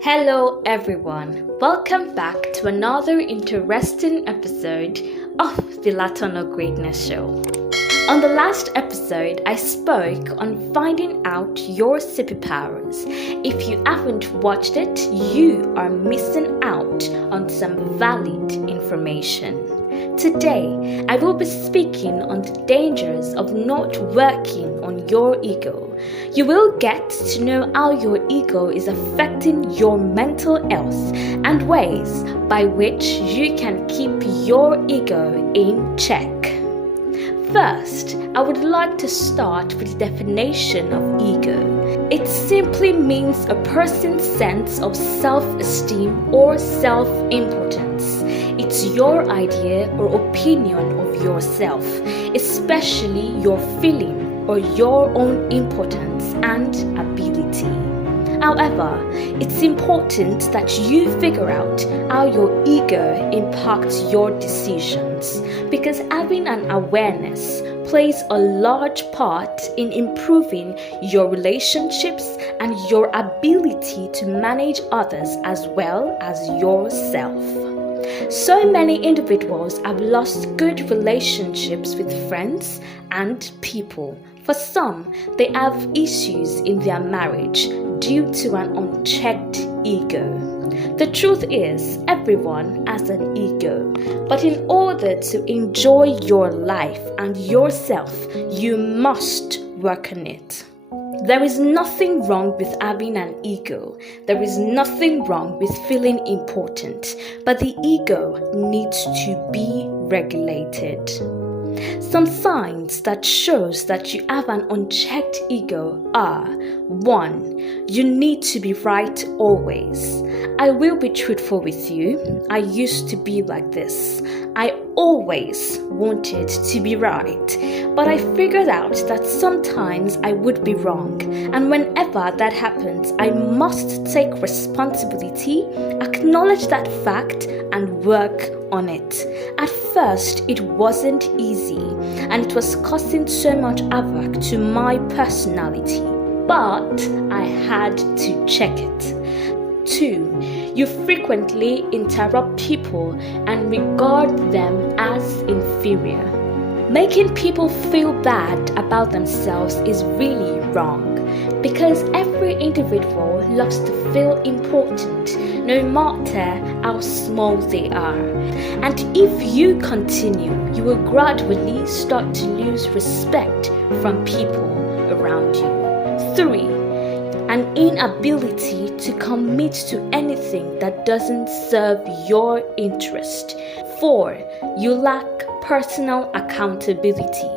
Hello everyone, welcome back to another interesting episode of the Latino Greatness Show. On the last episode, I spoke on finding out your superpowers. If you haven't watched it, you are missing out on some valid information. Today, I will be speaking on the dangers of not working on your ego. You will get to know how your ego is affecting your mental health and ways by which you can keep your ego in check. First, I would like to start with the definition of ego. It simply means a person's sense of self-esteem or self-importance. It's your idea or opinion of yourself, especially your feeling or your own importance and ability. However, it's important that you figure out how your ego impacts your decisions, because having an awareness plays a large part in improving your relationships and your ability to manage others as well as yourself. So many individuals have lost good relationships with friends and people. For some, they have issues in their marriage due to an unchecked ego. The truth is, everyone has an ego, but in order to enjoy your life and yourself, you must work on it. There is nothing wrong with having an ego. There is nothing wrong with feeling important, but the ego needs to be regulated. Some signs that shows that you have an unchecked ego are: 1. You need to be right always. I will be truthful with you. I used to be like this. I always wanted to be right, but I figured out that sometimes I would be wrong, and whenever that happens, I must take responsibility, acknowledge that fact, and work on it. At first, it wasn't easy, and it was causing so much havoc to my personality, but I had to check it. 2. You frequently interrupt people and regard them as inferior. Making people feel bad about themselves is really wrong, because every individual loves to feel important, no matter how small they are. And if you continue, you will gradually start to lose respect from people around you. 3. An inability to commit to anything that doesn't serve your interest. 4. You lack personal accountability.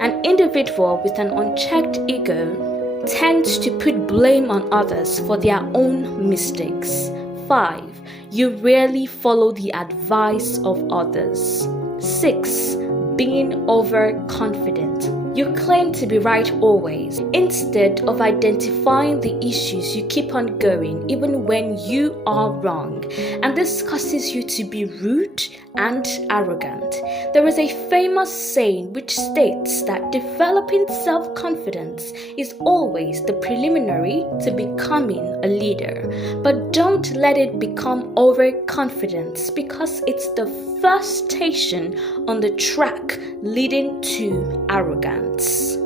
An individual with an unchecked ego tends to put blame on others for their own mistakes. 5. You rarely follow the advice of others. 6. Being overconfident. You claim to be right always. Instead of identifying the issues, you keep on going even when you are wrong. And this causes you to be rude and arrogant. There is a famous saying which states that developing self-confidence is always the preliminary to becoming a leader. But don't let it become overconfidence, because it's the first station on the track leading to arrogance.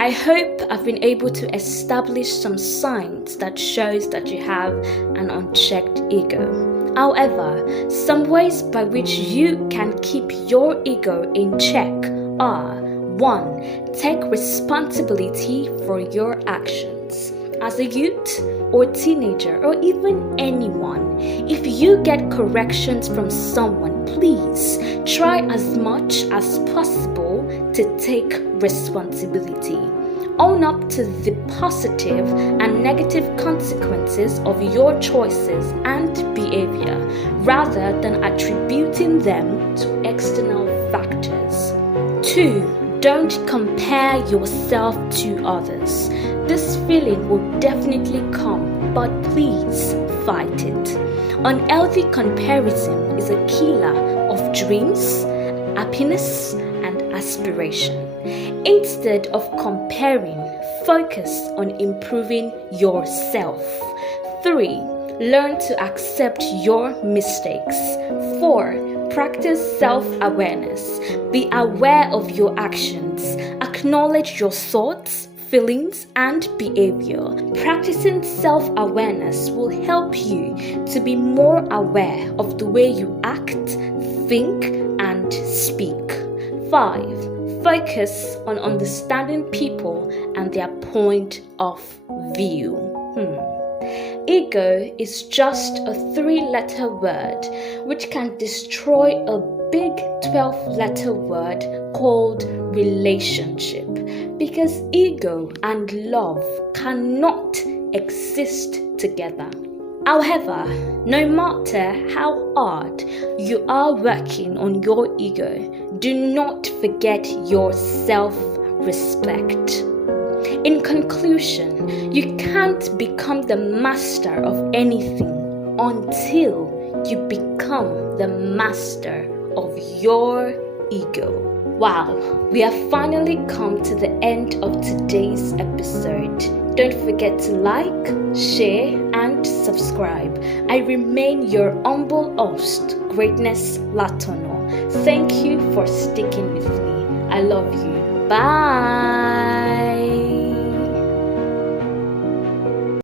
I hope I've been able to establish some signs that shows that you have an unchecked ego. However, some ways by which you can keep your ego in check are: 1. Take responsibility for your actions. As a youth or teenager or even anyone, if you get corrections from someone, please try as much as possible to take responsibility. Own up to the positive and negative consequences of your choices and behavior, rather than attributing them to external factors. 2. Don't compare yourself to others. This feeling will definitely come, but please fight it. Unhealthy comparison is a killer of dreams, happiness, and aspiration. Instead of comparing, focus on improving yourself. 3. Learn to accept your mistakes. 4. Practice self-awareness. Be aware of your actions. Acknowledge your thoughts, feelings, and behavior. Practicing self-awareness will help you to be more aware of the way you act, think, and speak. 5. Focus on understanding people and their point of view. Ego is just a 3-letter word which can destroy a big 12-letter word called relationship, because ego and love cannot exist together. However, no matter how hard you are working on your ego, do not forget your self-respect. In conclusion, you can't become the master of anything until you become the master of your ego. Wow, we have finally come to the end of today's episode. Don't forget to like, share, and subscribe. I remain your humble host, Greatness Latono. Thank you for sticking with me. I love you. Bye.